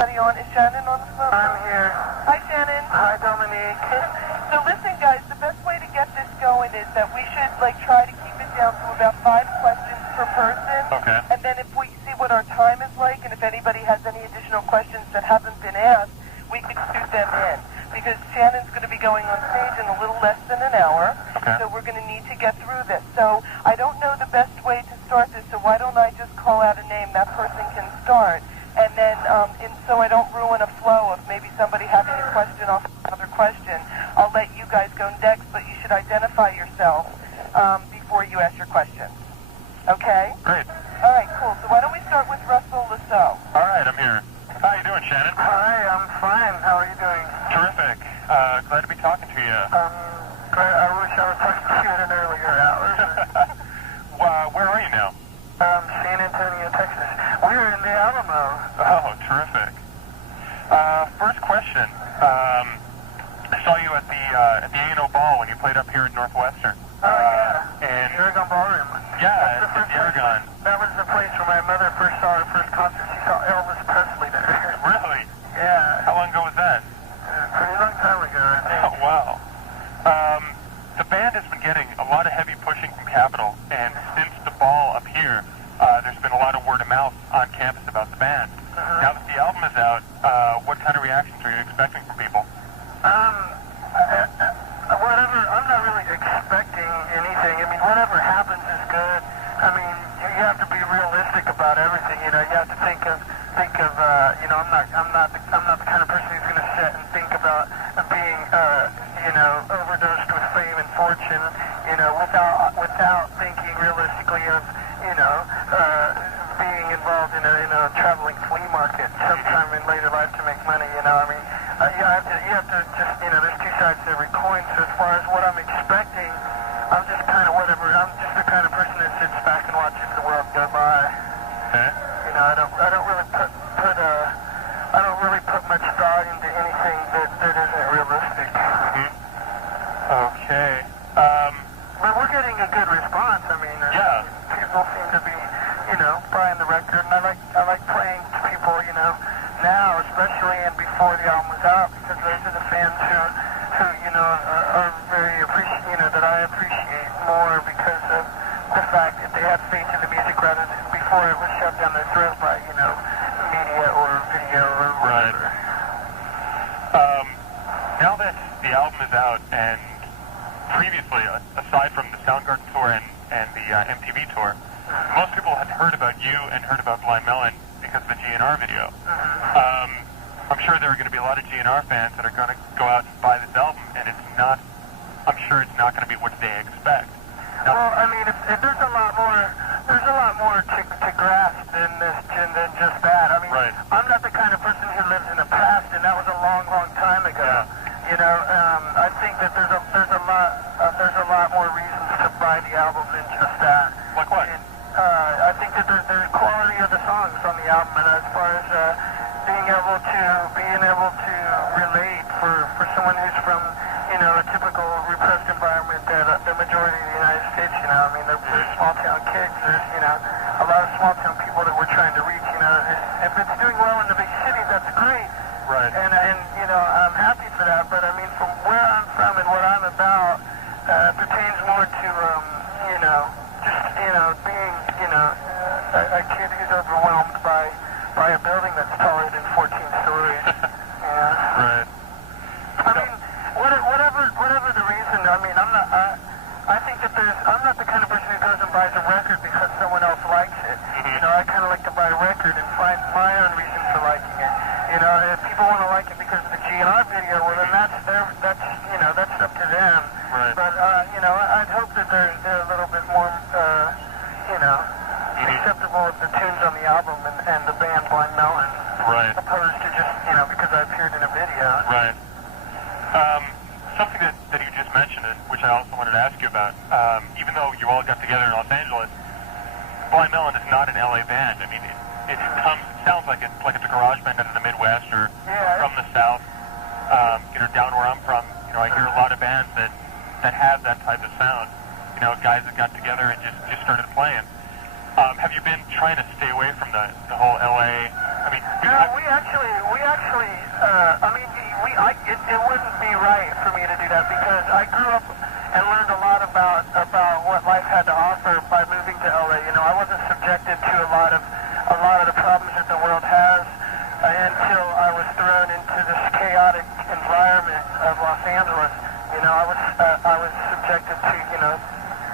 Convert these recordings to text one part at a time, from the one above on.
anybody on? Is Shannon on the phone? I'm here. Hi, Shannon. Hi, Dominique. So listen, guys, the best way to get this going is that we should, try to keep it down to about 5 questions per person. Okay. And then if we see what our time is like, and if anybody has any additional questions that haven't been asked, we could shoot them in. Because Shannon's going to be going on stage in a little less than an hour, okay. So we're going to need to get through this. So I don't know the best way to start this, so why don't I just call out a name, that person can start, and then so I don't ruin a flow of maybe somebody having a question off another question. I'll let you guys go next, but you should identify yourself before you ask your question. Okay? Great. All right, cool. So why don't we start with Russell Lasso? All right, I'm here. How you doing, Shannon? Hi, I'm fine. How are you doing? Terrific. Glad to be talking to you. Glad, I wish I was talking to you at an earlier hour. Where are you now? San Antonio, Texas. We're in the Alamo. Oh, terrific. First question. I saw you at the A&O Ball when you played up here at Northwestern. Oh, yeah. And the Aragon Ballroom. Yeah, at the Aragon. That was the place where my mother first saw her first concert. She saw Elvis Presley there. Really? Yeah. How long ago was that? A pretty long time ago, I think. Oh, wow. The band has been getting a lot of heavy pushing from Capitol, and since the ball up here, there's been a lot of word of mouth on campus about the band. Now that the album is out, what kind of reactions are you expecting from people? Whatever. I'm not really expecting anything. I mean, whatever happens is good. I mean, you have to be realistic about everything. You know, you have to think of. You know, I'm not the kind of person who's going to sit and think about being, overdosed with fame and fortune. You know, without thinking realistically of, being involved in a traveling flea market sometime in later life to make money. You know, I mean, you have to just, there's two sides to every coin. So as far as what I'm expecting, I'm just kind of whatever. I'm just the kind of person that sits back and watches the world go by. Okay. You know, I don't really put much thought into anything that isn't realistic. Mm-hmm. Okay. But we're getting a good response. I mean, yeah. People seem to be, buying the record, and I like playing to people, now, especially and before the album was out, because those are the fans who are very that I appreciate more because of the fact that they had faith in the music rather than before it was shoved down their throat by, media or video or whatever. Right. Now that the album is out, and previously, aside from the Soundgarden tour and the MTV tour, most people had heard about you and heard about Blind Melon because of the GNR video. Mm-hmm. I'm sure there are going to be a lot of GNR fans that are going to go out and buy this album, and I'm sure it's not going to be what they expect. Now, well, I mean, if there's a lot more to grasp than just that. I mean, right. I'm not the kind of person who lives in the past, and that was a long, long time ago. Yeah. I think that there's a lot more reasons to buy the album than just that. Like what? I think that there's quality of the songs on the album, and as far as being able to relate for someone who's from a typical repressed environment that the majority of the United States, I mean, there's small town kids, there's a lot of small town people that we're trying to reach. If it's doing well in the big cities, that's great. Right. And I'm happy for that. But I mean, from where I'm from and what I'm about pertains more to being a kid who's overwhelmed by a building that's taller than 14 stories. Right. I mean, whatever the reason. I mean, I think that I'm not the kind of person who goes and buys a record because someone else likes it. Mm-hmm. I kind of like to buy a record and find my own reason for liking it. If people want to like it because of the GNR video, well then that's up to them. Right. But I'd hope that they're a little bit more acceptable of the tunes on the album and the band Blind Melon. Right. Opposed to just because I appeared in a video. Right. Something that you just mentioned, which I also wanted to ask you about, even though you all got together in Los Angeles, Blind Melon is not an LA band. I mean, it sounds like it's a garage band out of the Midwest or from the South. Down where I'm from, I hear a lot of bands that have that type of sound. Guys that got together and just started playing. Have you been trying to stay away from the whole LA? I mean, no, we actually it wouldn't be right for me to do that because I grew up and learned a lot about what life had to offer by moving to LA. You know, I wasn't subjected to a lot of the problems that the world has until I was thrown into this chaotic environment of Los Angeles. You know, I was subjected to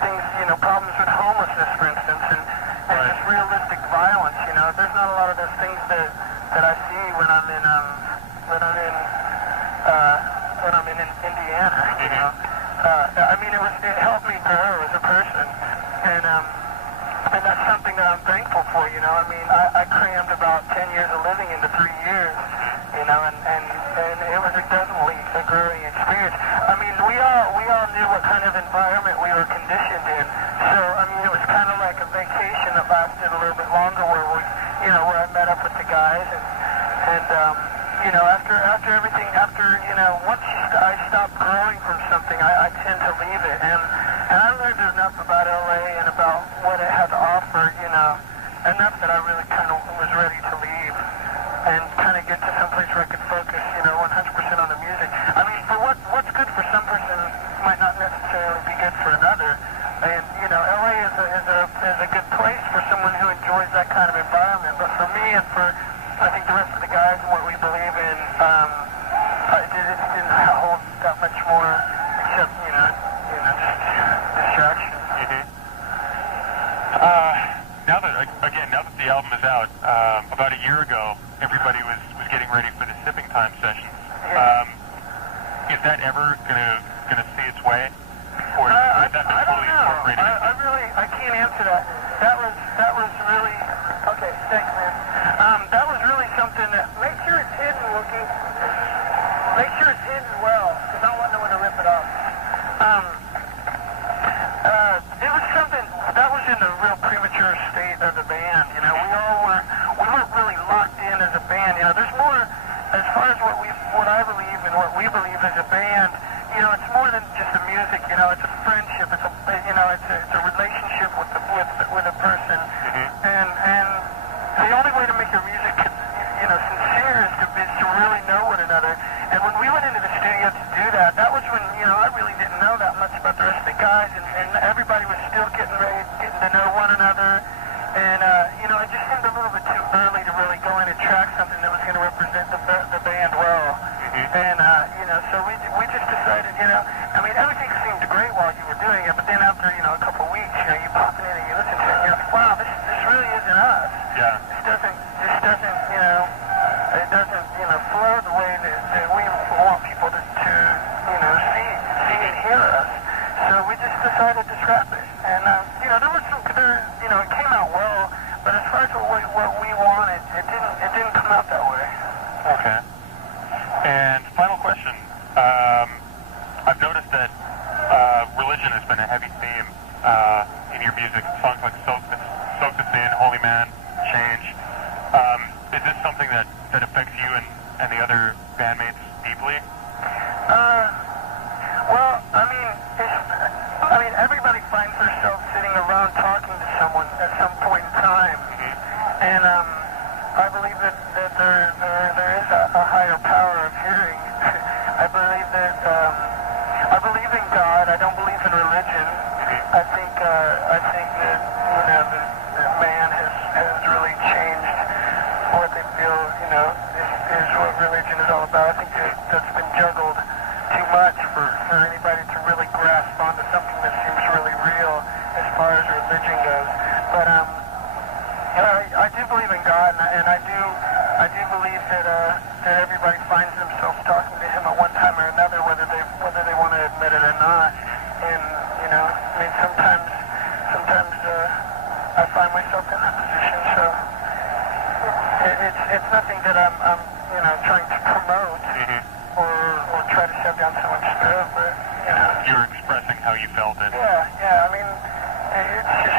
things, problems with homelessness, for instance, and just realistic violence. You know, there's not a lot of those things that I see when I'm in Indiana. You know, I mean, it helped me grow as a person, and that's something that I'm thankful for. You know, I mean, I crammed about 10 years of living into 3 years. You know, and it was definitely a growing experience. I mean, we all knew what kind of environment we were conditioned in. So, I mean, it was kind of like a vacation that lasted a little bit longer where where I met up with the guys and after everything, once I stopped growing from something, I tend to leave it. And I learned enough about LA and about what it had to offer, enough that I really kind of was ready to leave and kind of get to someplace where I could focus, 100% on the music. I mean, for what's good for some person might not necessarily be good for another. And, LA is a good place for someone who enjoys that kind of environment. But for me and for, I think, the rest of the guys and what we believe in, it didn't hold that much more except, just distraction. Mm-hmm. Now that the album is out, about a year ago, everybody was getting ready for the Sipping Time sessions. Is that ever gonna see its way, or is that I don't totally know. incorporated? I can't answer that. That was really okay. Thanks, man. That was really something that make sure it's hidden, Wookie. Make sure it's hidden well, because I don't want no one to rip it off. It was something that was in the real premature state of the band. We weren't really locked in as a band. There's more, as far as what I believe and what we believe as a band. It's more than just the music. It's a friendship. It's a relationship with a person. Mm-hmm. And the only way to make your music, sincere is to really know one another. And when we went into the studio to do that was when I really didn't know that much about the rest of the guys, and everybody was still getting to know one another. And it just seemed a little bit too early to really go in and track something that was going to represent the band well. Mm-hmm. And so we just decided, I mean, everything seemed great while you were doing it, but then after a couple of weeks, you pop in and you listen to it, and you're like, wow, this really isn't us. Yeah. This doesn't it doesn't flow the way that we want people to see and hear us. So we just decided to scrap it. And there was it came out well, but as far as what we wanted, it didn't come out that way. Okay. And final question. I've noticed that religion has been a heavy theme in your music. Songs like Soak the Sin, Holy Man, Change. Is this something that affects you and the other bandmates deeply? Well, I mean, everybody finds themselves sitting around talking to someone at some point in time. Mm-hmm. And I believe that there is a higher power of hearing. I believe in God. I don't believe in religion. I think that that man has really changed what they feel is what religion is all about. I think that's been juggled too much for anybody to really grasp onto something that seems really real as far as religion goes. But I do believe in God, and I do believe that everybody finds themselves talking to Him at one time or another, whether they want to admit it or not. And I mean, sometimes I find myself in that position. So it's nothing that I'm trying to promote. Mm-hmm. or try to shove down someone's throat, but You're expressing how you felt it. Yeah. I mean, it's just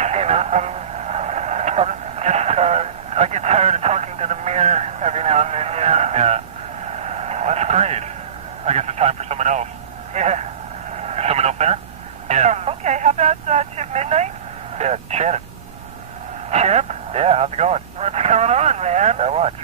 I get tired of talking to the mirror every now and then. Yeah. Well, that's great. I guess it's time for someone else. Yeah. Is someone else there? Yeah. Okay, how about Chip Midnight? Yeah, Shannon. Chip? Yeah, how's it going? What's going on, man? Not much.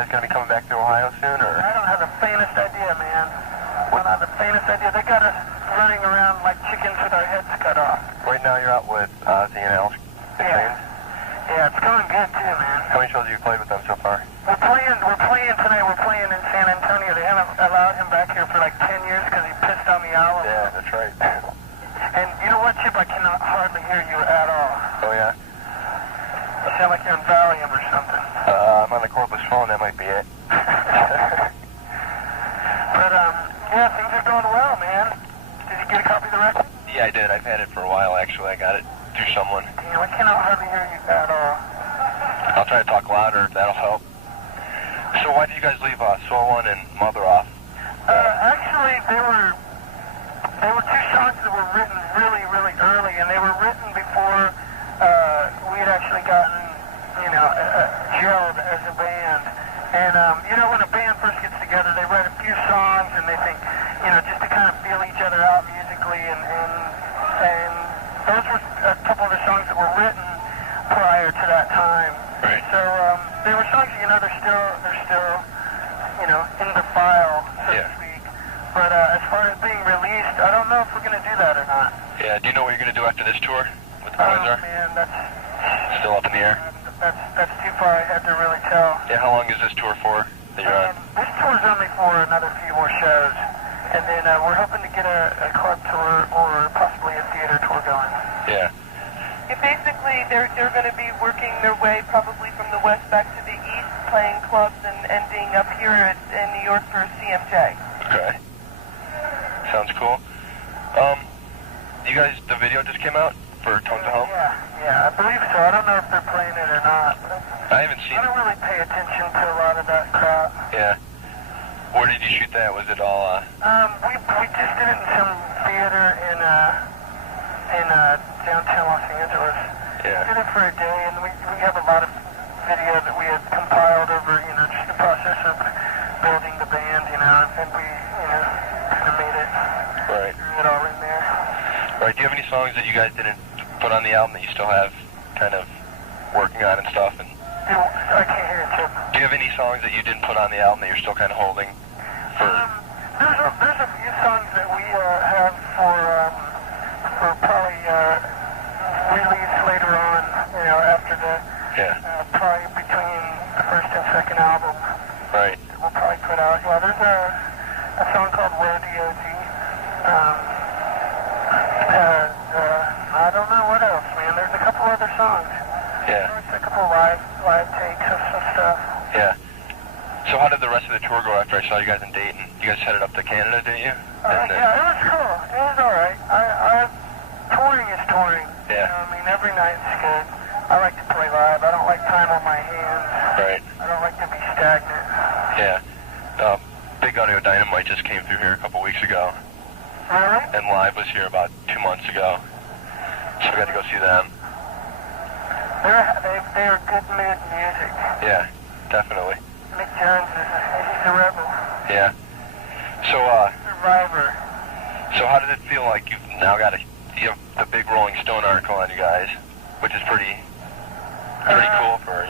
guys going to be coming back to Ohio soon, or? I don't have the faintest idea, man. I don't have the faintest idea. They got us running around like chickens with our heads cut off. Right now you're out with Ozzy and Al. Yeah, it's going good too, man. How many shows have you played with them so far? We're playing tonight. We're playing in San Antonio. They haven't allowed him back here for like 10 years because he pissed on the album. Yeah, that's right. And you know what, Chip? I cannot hardly hear you at all. Oh, yeah? You sound like you're on Valium or something. I'm on the cordless phone. That might be it. But, yeah, things are going well, man. Did you get a copy of the record? Yeah, I did. I've had it for a while, actually. I got it through someone. Damn, I cannot hardly hear you at all. I'll try to talk louder. That'll help. So why did you guys leave Soul One and Mother off? Actually, they were two songs that were written really, really early, and they were written before we had actually gotten, gelled as a band. And, when a band first gets together, they write a few songs, and they think, just to kind of feel each other out musically, and those were a couple of the songs that were written prior to that time. Right. So, they were songs, they're still, in the file, so to speak. But as far as being released, I don't know if we're going to do that or not. Yeah, do you know what you're going to do after this tour with the Windsor? Oh, man, that's still up in the air? That's too far ahead to really tell. Yeah, how long is this tour for that you're on? This tour's only for another few more shows. And then we're hoping to get a club tour or possibly a theater tour going. Yeah. Basically, they're going to be working their way probably from the west back to the east, playing clubs and ending up here in New York for CMJ. Okay. Sounds cool. You guys, the video just came out for Tones of Home? Yeah, I believe so. I don't know if they're playing it or not. I haven't seen it. I don't really pay attention to a lot of that crap. Yeah. Where did you shoot that? Was it all, We just did it in some theater in downtown Los Angeles. Yeah. We did it for a day, and we have a lot of video that we had compiled over, just the process of building the band, and we, kind of made it. Right. Threw it all in there. Right. Do you have any songs that you guys didn't put on the album that you still have kind of working on and stuff? And I can't hear it, Chip. do you have any songs that you didn't put on the album that you're still kind of holding for? There's a few songs that we have for probably release later on, after the probably between the first and second album. Right. We'll probably put out. Yeah, there's a song called Rodeo-Z. I don't know what else, man. There's a couple other songs. Yeah. There's a couple live takes of some stuff. Yeah. So how did the rest of the tour go after I saw you guys in Dayton? You guys headed up to Canada, didn't you? Yeah, it was cool. It was all right. Touring is touring. Yeah. Every night's good. I like to play live. I don't like time on my hands. Right. I don't like to be stagnant. Yeah. Big Audio Dynamite just came through here a couple weeks ago. Really? And Live was here about 2 months ago. So we got to go see them. They're good mood music. Yeah, definitely. Mick Jones he's a rebel. Yeah. So, Survivor. So how did it feel like you've now got you have the big Rolling Stone article on you guys, which is pretty cool for,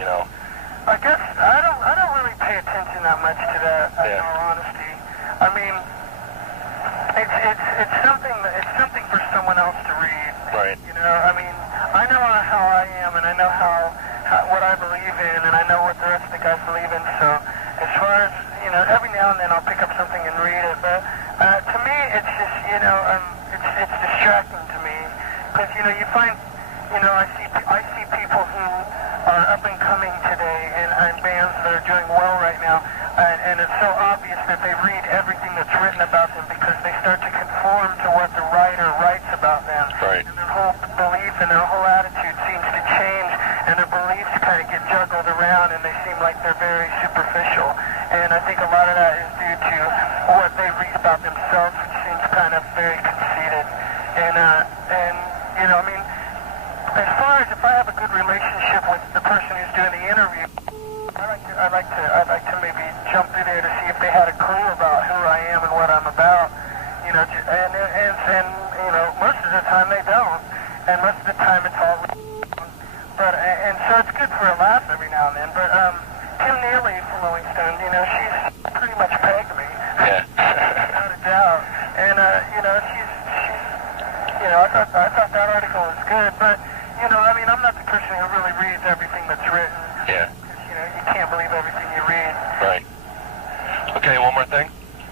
I guess I don't really pay attention that much to that, in all honesty. I mean, it's something for someone else to read. Right. I know how I am, and I know how what I believe in, and I know what the rest of the guys believe in. So as far as every now and then I'll pick up something and read it, but to me it's just it's distracting to me because you find I see people who are up and coming today and bands that are doing well right now, and it's so obvious that they read everything that's written about them because they start to conform to what the writer writes about them. Right. And their whole belief and their whole attitude seems to change, and their beliefs kind of get juggled around, and they seem like they're very superficial. And I think a lot of that is due to what they read about themselves, which seems kind of very conceited. And as far as if I have a good relationship with the person who's doing the interview, I'd like to maybe jump through there to see if they had a clue about who I am and what I'm about. And most of the time they don't, and most of the time it's all. But so it's good for a laugh every now and then. But Tim Neely from Rolling Stone you can't believe everything you read. Right. Okay, one more thing.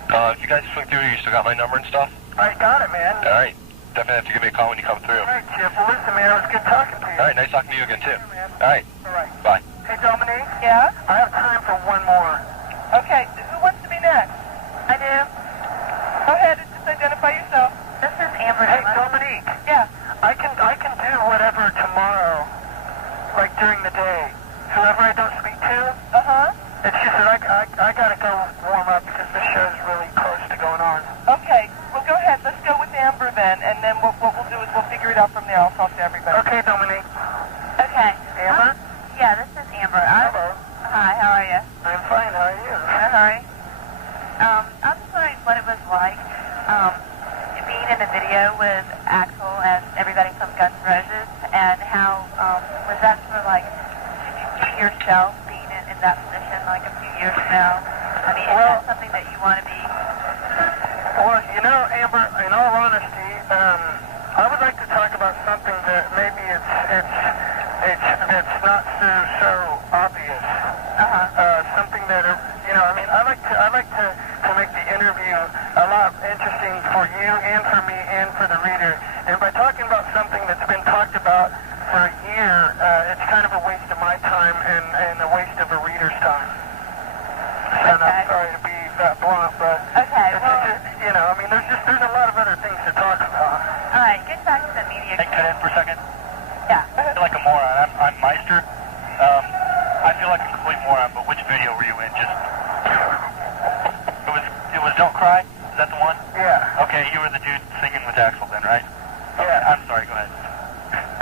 If you guys swing through, you still got my number and stuff? I got it, man. All right. Definitely have to give me a call when you come through. All right, Chip. Well, listen, man, it was good talking to you. All right, nice talking to you again, too. Sure, man. All right. All right. Bye. Hey, Dominique? Yeah? I have time for one more. Okay, who wants to be next? I do. Go ahead and just identify yourself. This is Amber. Hey, Dominique. Yeah. I can do whatever tomorrow, like during the day. Whoever I don't speak to, Uh-huh. it's just that I gotta go warm up because this show's really close to going on. Okay, well go ahead. Let's go with Amber then, and then what we'll do is we'll figure it out from there. I'll talk to everybody. Okay, Dominique. Okay. Amber? Yeah, this is Amber. Hello. Hi, how are you? I'm fine. How are you? Hi. I was just wondering what it was like being in the video with Axel and everybody from Guns N' Roses, and how was that sort of like, did you see yourself being in that position like a few years from now? I mean, is that something that you want to be? Well, you know, Amber, in all honesty, I would like to talk about something that maybe it's not so obvious. Something that, you know, I mean, I like to make the interview a lot interesting for you and for me and for the reader. And by talking about something that's been talked about for a year, it's kind of a waste of my time and a waste of a reader's time. And I'm sorry to be that blunt, but Okay, it's well, just, you know, I mean, there's a lot of other things to talk about. all right, get back to the media. Hey, cut in for a second. Yeah. I feel like a moron. I'm Meister. I feel like a complete moron, but which video were you in? Just it was Don't Cry? Is that the one? Yeah. Okay, you were the dude singing with Axel then, right? Yeah. I'm sorry, go ahead.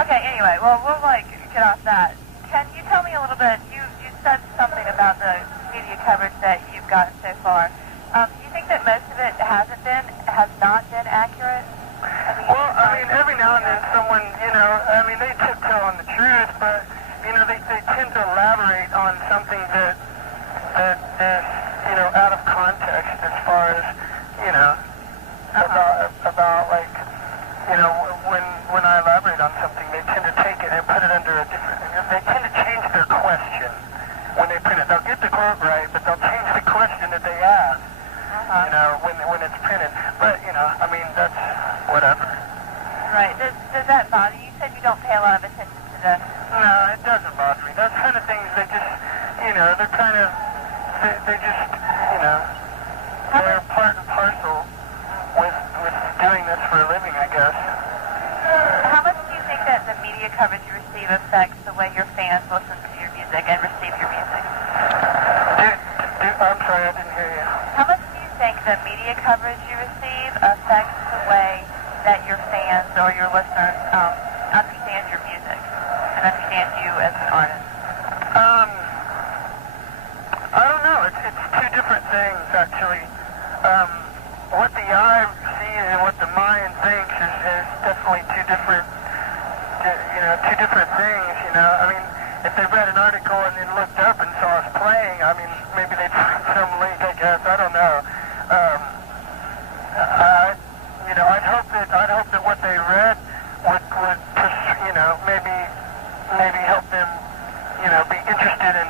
Okay, anyway, well, we'll get off that. Can you tell me a little bit, you said something about the media coverage that you've gotten so far. Do you think that most of it has not been accurate? Well, I mean, every now and then someone, you know, I mean, they tiptoe on the truth, but, you know, they tend to elaborate on something that is, you know, out of context as far as, you know, about like, you know, when I elaborate on something, they tend to take it and put it under a different, they tend to change their question when they print it. They'll get the quote right, but they'll change the question that they ask, you know, when it's printed. But, you know, I mean, that's whatever. Right. Does that bother you? You said you don't pay a lot of attention to the... No, it doesn't bother me. Those kind of things, they just, you know, they're kind of, they just, you know, they're part and parcel with doing this for a living, I guess. How much do you think that the media coverage you receive affects the way your fans listen to your music and receive your music? I'm sorry, I didn't hear you. How much do you think the media coverage you receive affects the way that your fans or your listeners understand your music and understand you as an artist? I don't know. It's two different things, actually. What the eye sees and what the mind thinks is definitely two different things, you know. I mean, if they read an article and then looked up and saw us playing, I mean, maybe they'd find some link, I guess. I don't know. You know, I'd hope that what they read would you know, maybe help them, you know, be interested in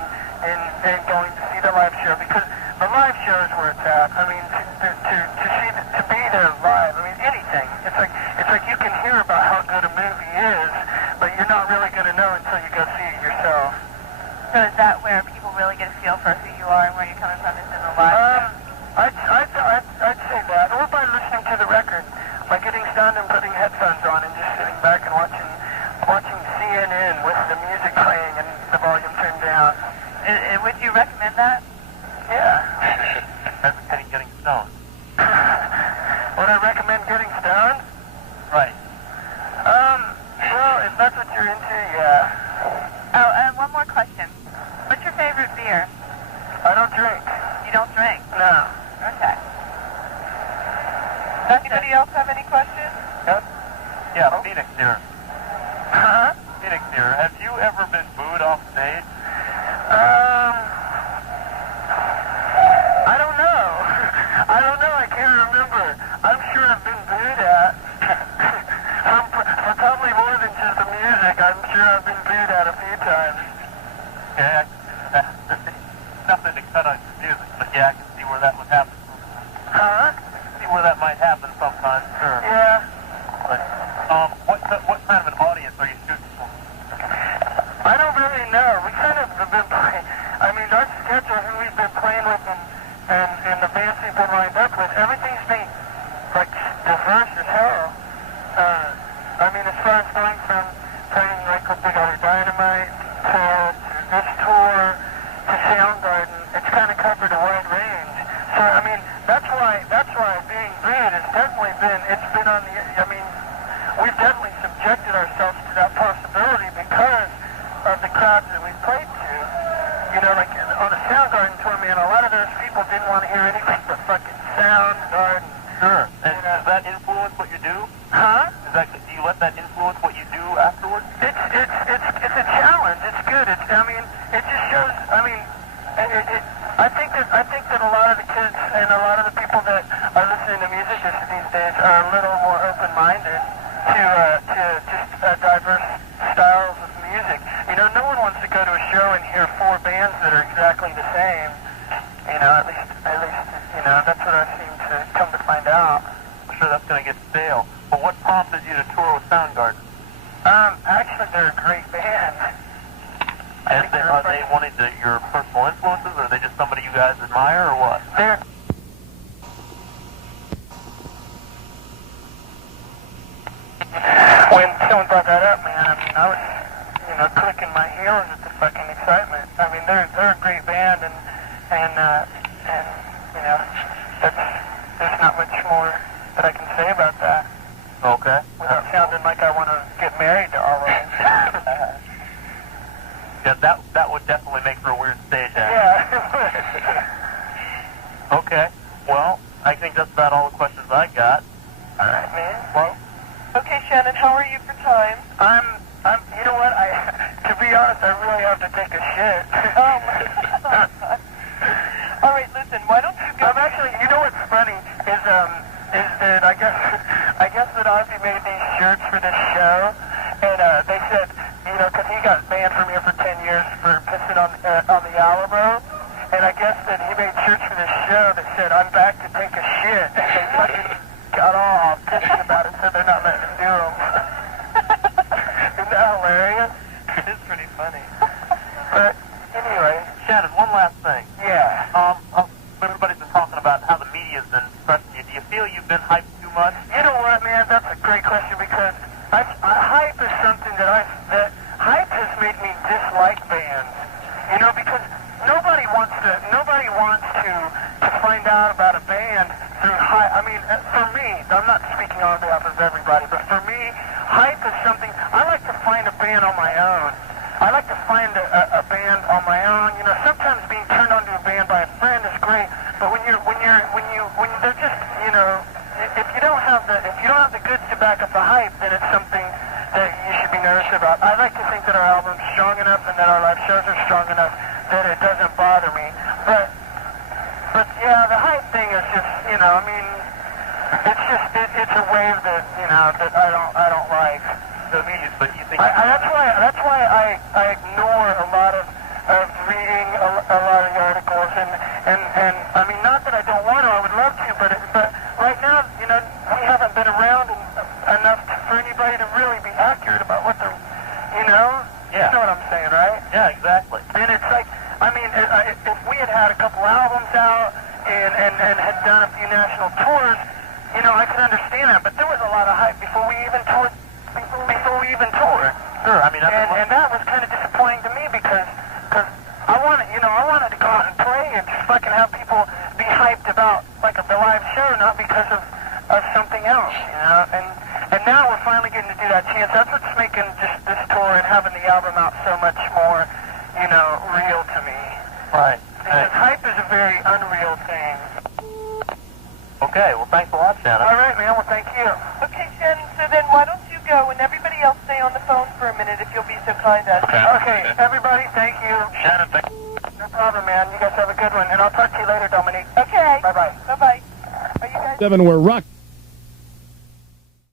going to see the live show, because the live show is where it's at. I mean, to be there live, I mean, anything. It's like you can hear about how good a movie is, but you're not really going to know until you go see it yourself. So is that where people really get a feel for who you are and where you're coming from, is in the live? I'd say that, or by listening to the record, by getting stunned and putting headphones on and just sitting back and watching CNN with the music playing and the volume turned down. Would you recommend that? Yeah. That's getting stoned. Would I recommend getting stoned? Right. Well, if that's what you're into, yeah. Oh, and one more question. What's your favorite beer? I don't drink. You don't drink? No. Okay. Anybody else have any questions? Yep. Yeah, Phoenix here. Huh? Phoenix here. Have you ever been booed off stage? I don't know. I can't remember. I'm sure I've been booed at. for probably more than just the music. I'm sure I've been booed at a few times. Okay. Nothing to cut on your music, but yeah, I can see where that would happen. Huh? See where that might happen sometimes, sure. Yeah. But, what kind of an audience are you shooting for? I don't really know. We kind of have been playing, I mean, our schedule, who we've been playing with and the bands we've been lined up with, everything's been, like, diverse as hell. I mean, as far as going from playing, like, with Big Otter Dynamite to this tour to Soundgarden, it's kind of covered a wide range. So, I mean, that's why being Rude has definitely been, it's been on the, I mean, we've definitely subjected ourselves to that possibility because of the crowds that we've played to. You know, like on a Soundgarden tour, man, a lot of those people didn't want to hear anything but fucking Soundgarden. Sure. And does that influence what you do? Huh? Do you let that influence what you do afterwards? It's a challenge. It's good. I mean, it just shows. I mean, I think that a lot of the kids and a lot of the people that are listening to music these days are a little more open-minded to just diverse styles of music. You know, no one wants to go to a show and hear 4 bands that are exactly the same. You know, at least, you know, that's what I seem to come to find out. I'm sure that's going to get stale. But what prompted you to tour with Soundgarden? Actually, they're a great band. And are they one of your personal influences, or are they just somebody you guys admire, or what? They're... When someone brought that up, man, I mean, I was, you know, clicking my heels at the fucking excitement. I mean, they're a great band, and you know, there's not much more that I can say about that. Okay. Without sounding like I want to get married to all of them. Yeah, that would definitely make for a weird stage act. Yeah. Okay. Well, I think that's about all the questions I got. All right, man. Well, Okay, Shannon, how are you for time? I'm. You know what? To be honest, I really have to take a shit. Oh, my God. All right, listen, why don't you go... I'm actually, you know what's funny is that I guess that Ozzy made these shirts for this show, and they said, you know, because he got banned from here for 10 years for pissing on the Alamo, and I guess that he made shirts for this show that said, "I'm back to take a shit," and they fucking got all pissy about it, so they're not letting him do them. Isn't that hilarious? It is pretty funny. But anyway, Shannon, one last thing. yeah. Everybody's been talking about how the media's been pressing you. Do you feel you've been hyped too much? You know what, man? That's a great question because hype is something that hype has made me dislike bands. You know, because nobody wants to find out about a band through hype. I mean, for me, I'm not speaking on behalf of everybody, but for me, hype is something I like to find a band on my own. I like to find a band on my own. You know, sometimes being turned on to a band by a friend is great, but when they're just, you know, if you don't have the goods to back up the hype, then it's something that you should be nervous about. I like to think that our album's strong enough and that our live shows are strong enough that it doesn't bother me. But yeah, the hype thing is just, you know, I mean, it's a wave that, you know, that I don't like. So but you think That's why I ignore a lot of reading a lot of the articles and I mean, not that I don't want to, I would love to, but right now, you know, we haven't been around enough for anybody to really be accurate about what they're, you know? Yeah. You know what I'm saying, right? Yeah, exactly. And it's like, I mean, if we had a couple albums out and had done a few national tours, you know, I could understand that, but there was a lot of hype before we even toured. Sure, I mean, and that was kind of disappointing to me because I wanted to go out and play and just fucking have people be hyped about like the live show, not because of something else, you know. And now we're finally getting to do that chance. That's what's making just this tour and having the album out so much more, you know, real to me. Right. Because hype is a very unreal thing. Okay, well, thanks a lot, Shannon. All right, man. Well, thank you. Okay, Shannon, so then why don't you go and everybody else stay on the phone for a minute if you'll be so kind as. Okay, everybody, thank you. Shannon, thank No problem, man. You guys have a good one, and I'll talk to you later, Dominique. Okay. Bye-bye. Bye-bye. Are you guys... 7 where rock